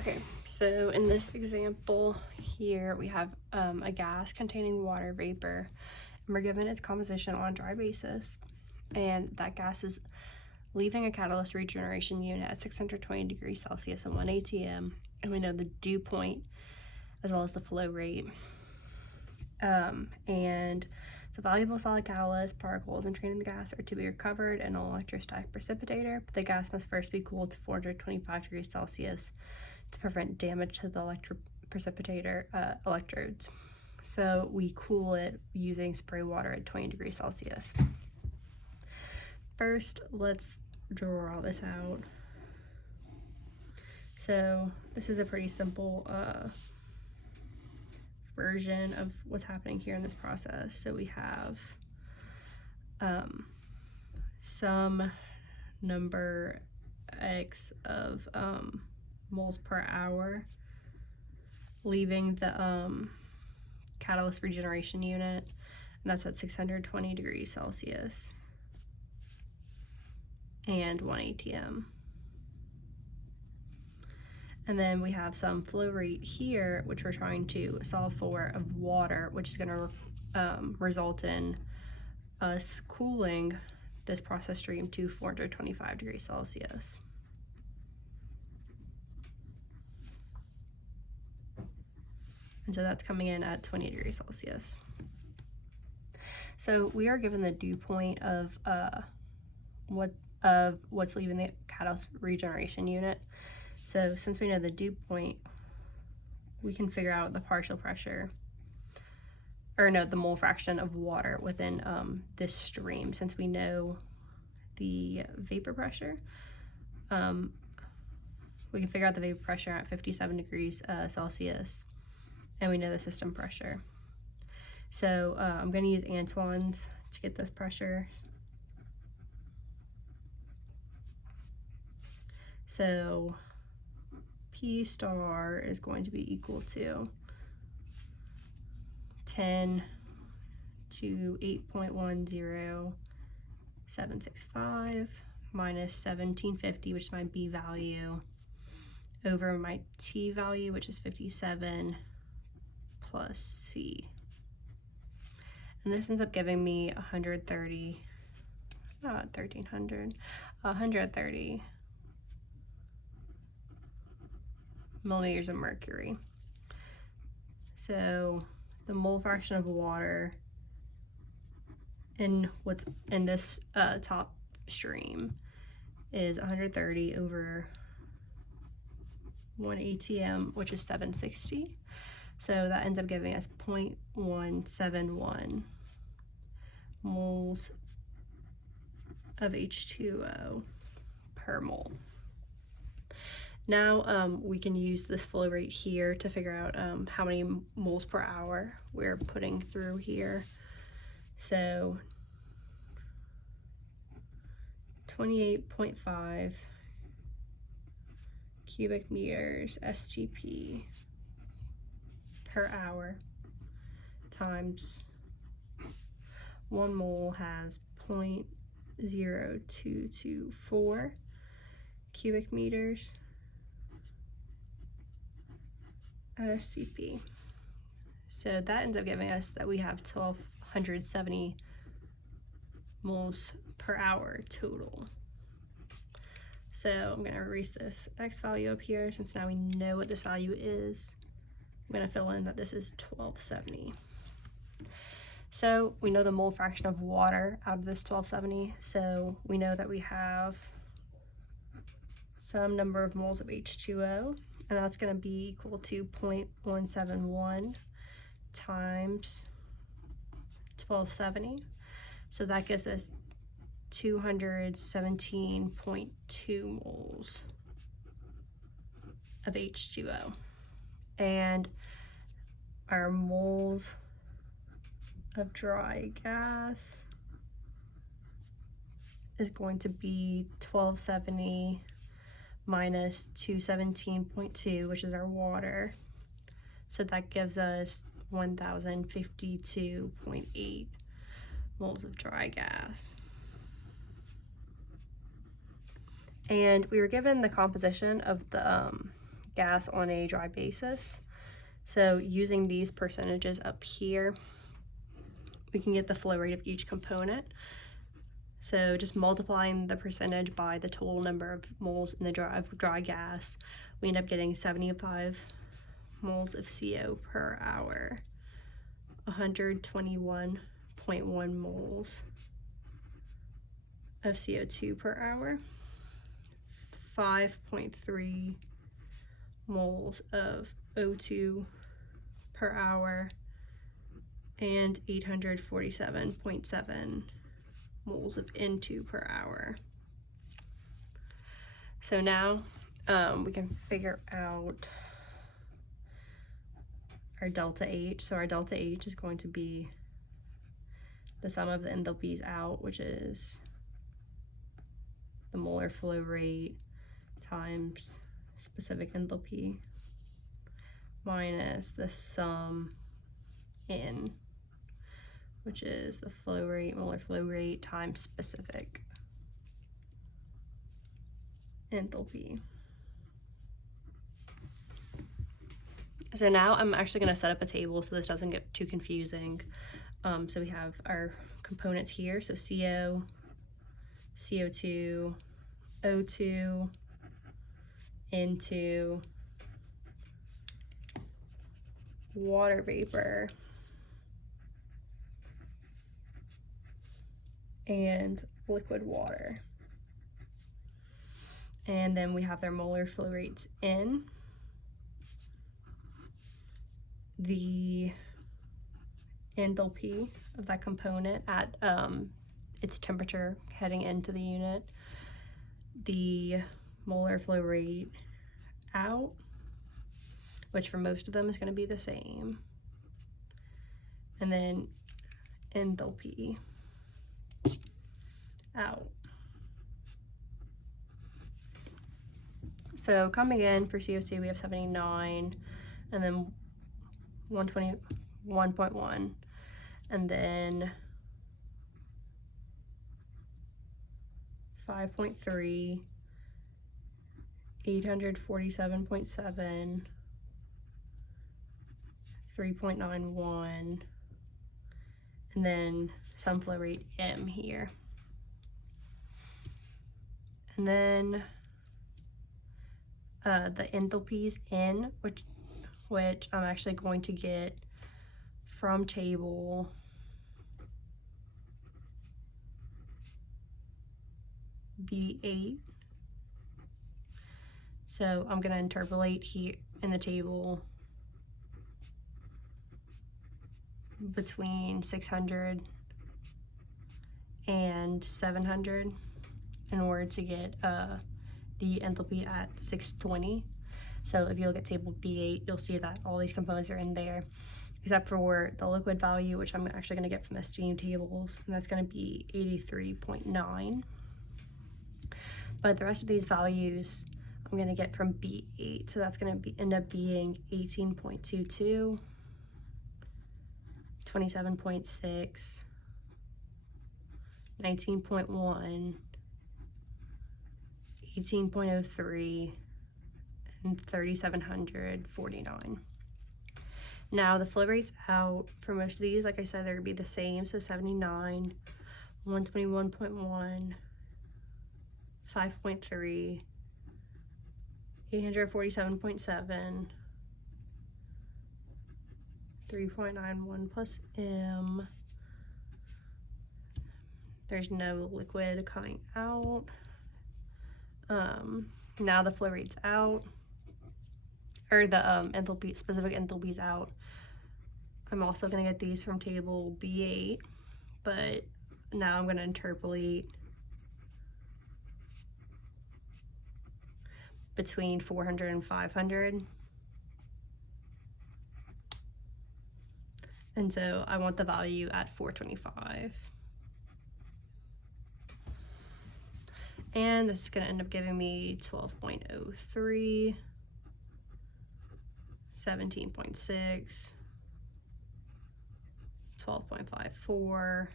Okay, so in this example here, we have a gas containing water vapor, and we're given its composition on a dry basis, and that gas is leaving a catalyst regeneration unit at 620 degrees Celsius and 1 atm, and we know the dew point as well as the flow rate. And so valuable solid catalyst particles entrained in the gas are to be recovered in an electrostatic precipitator, but the gas must first be cooled to 425 degrees Celsius to prevent damage to the precipitator electrodes. So we cool it using spray water at 20 degrees Celsius. First, let's draw this out. So this is a pretty simple version of what's happening here in this process. So we have some number X of moles per hour leaving the catalyst regeneration unit, and that's at 620 degrees Celsius and 1 atm. And then we have some flow rate here, which we're trying to solve for, of water, which is going to result in us cooling this process stream to 425 degrees Celsius. And so that's coming in at 20 degrees Celsius. So we are given the dew point of what's leaving the catalyst regeneration unit. So since we know the dew point, we can figure out the partial pressure, or no, the mole fraction of water within this stream. Since we know the vapor pressure, we can figure out the vapor pressure at 57 degrees Celsius, and we know the system pressure. So I'm going to use Antoine's to get this pressure. So P star is going to be equal to 10 to 8.10765 minus 1750, which is my B value, over my T value, which is 57, plus C. And this ends up giving me 130, not 1300, 130 millimeters of mercury. So the mole fraction of water in what's in this top stream is 130 over 1 atm, which is 760. So that ends up giving us 0.171 moles of H2O per mole. Now we can use this flow rate here to figure out how many moles per hour we're putting through here. So 28.5 cubic meters STP per hour times 1 mole has 0.0224 cubic meters at STP. So that ends up giving us that we have 1270 moles per hour total. So I'm going to erase this X value up here since now we know what this value is. I'm going to fill in that this is 1270. So we know the mole fraction of water out of this 1270. So we know that we have some number of moles of H2O, and that's going to be equal to 0.171 times 1270. So that gives us 217.2 moles of H2O. And our moles of dry gas is going to be 1270 minus 217.2, which is our water. So that gives us 1052.8 moles of dry gas. And we were given the composition of the gas on a dry basis. So using these percentages up here, we can get the flow rate of each component. So just multiplying the percentage by the total number of moles in the dry gas, we end up getting 75 moles of CO per hour, 121.1 moles of CO2 per hour, 5.3 moles of O2 per hour, and 847.7 moles of N2 per hour. So now we can figure out our delta H. So our delta H is going to be the sum of the enthalpies out, which is the molar flow rate times specific enthalpy minus the sum in, which is the flow rate, molar flow rate times specific enthalpy. So now I'm actually going to set up a table so this doesn't get too confusing. So we have our components here, so CO, CO2, O2, N2, water vapor, and liquid water. And then we have their molar flow rates in, the enthalpy of that component at its temperature heading into the unit, the molar flow rate out, which for most of them is going to be the same, and then enthalpy out. So coming in for CO2 we have 79, and then 121.1, and then 5.3, 847.7, 3.91, and then some flow rate M here. And then the enthalpies in, which I'm actually going to get from table B8. So I'm going to interpolate here in the table between 600 and 700 in order to get the enthalpy at 620. So if you look at table B8, you'll see that all these components are in there, except for the liquid value, which I'm actually going to get from the steam tables, and that's going to be 83.9. But the rest of these values I'm going to get from B8, so that's going to end up being 18.22, 27.6, 19.1, 18.03, and 3,749. Now the flow rates out for most of these, like I said, they're going to be the same. So 79, 121.1, 5.3, 847.7, 3.91 plus M. There's no liquid coming out. Now the flow rate's out, or the enthalpy, specific enthalpies out. I'm also going to get these from table B8, but now I'm going to interpolate between 400 and 500. And so I want the value at 425. And this is going to end up giving me 12.03, 17.6, 12.54,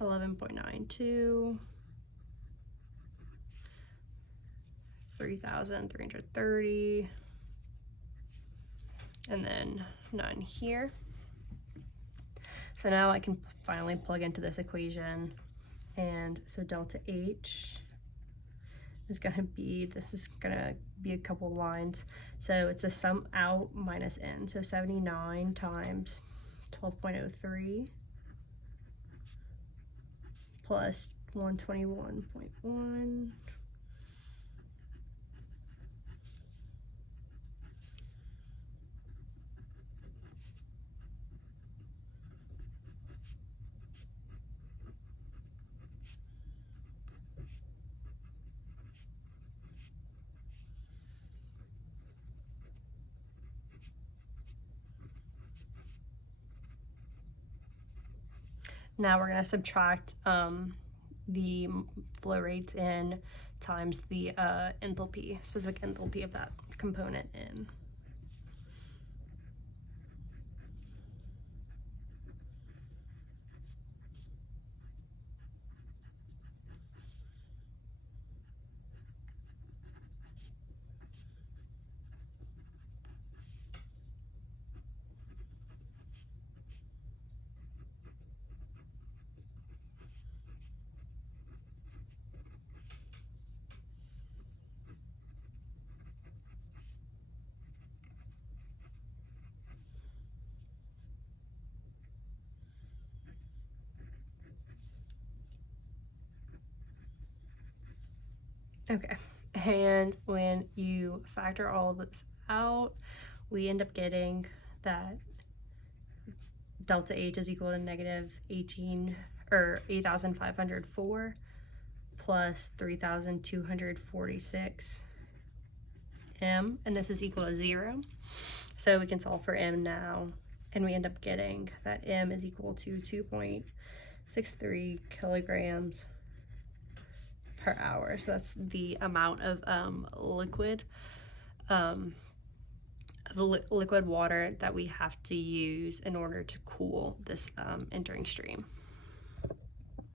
11.92, 3,330, and then none here. So now I can finally plug into this equation, and so delta H is gonna be, this is gonna be a couple lines. So it's a sum out minus N, so 79 times 12.03 plus 121.1 . Now we're going to subtract the flow rates in times the enthalpy, specific enthalpy of that component in. Okay, and when you factor all of this out, we end up getting that delta H is equal to negative 8,504 plus 3,246 M, and this is equal to 0. So we can solve for M now, and we end up getting that M is equal to 2.63 kilograms per hour. So that's the amount of liquid water that we have to use in order to cool this entering stream.